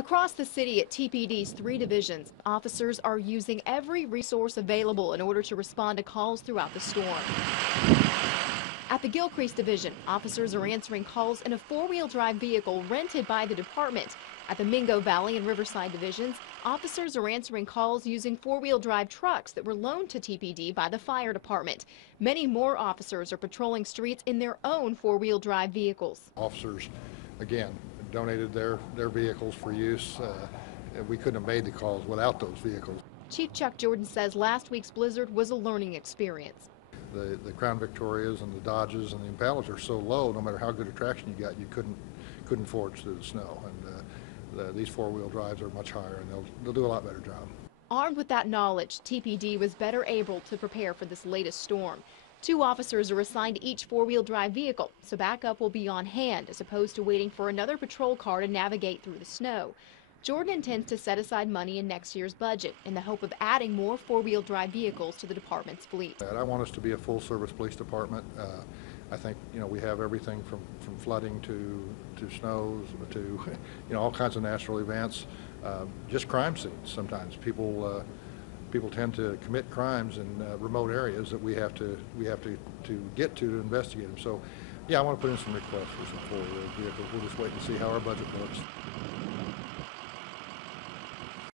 Across the city at TPD's 3 divisions, officers are using every resource available in order to respond to calls throughout the storm. At the Gilcrease division, officers are answering calls in a 4-wheel drive vehicle rented by the department. At the Mingo Valley and Riverside divisions, officers are answering calls using 4-wheel drive trucks that were loaned to TPD by the fire department. Many more officers are patrolling streets in their own 4-wheel drive vehicles. Officers, again, donated their vehicles for use. We couldn't have made the calls without those vehicles. Chief Chuck Jordan says last week's blizzard was a learning experience. The Crown Victorias and the Dodges and the Impalas are so low, no matter how good a traction you got, you couldn't forge through the snow. And these 4-wheel drives are much higher, and they'll do a lot better job. Armed with that knowledge, TPD was better able to prepare for this latest storm. 2 officers are assigned to each 4-wheel drive vehicle, so backup will be on hand as opposed to waiting for another patrol car to navigate through the snow. Jordan intends to set aside money in next year's budget in the hope of adding more 4-wheel drive vehicles to the department's fleet. I want us to be a full-service police department. I think we have everything from flooding to snows to all kinds of natural events. Just crime scenes. Sometimes people tend to commit crimes in remote areas that we have to get to investigate them. So, yeah, I want to put in some requests for some 4-wheel vehicles. We'll just wait and see how our budget looks.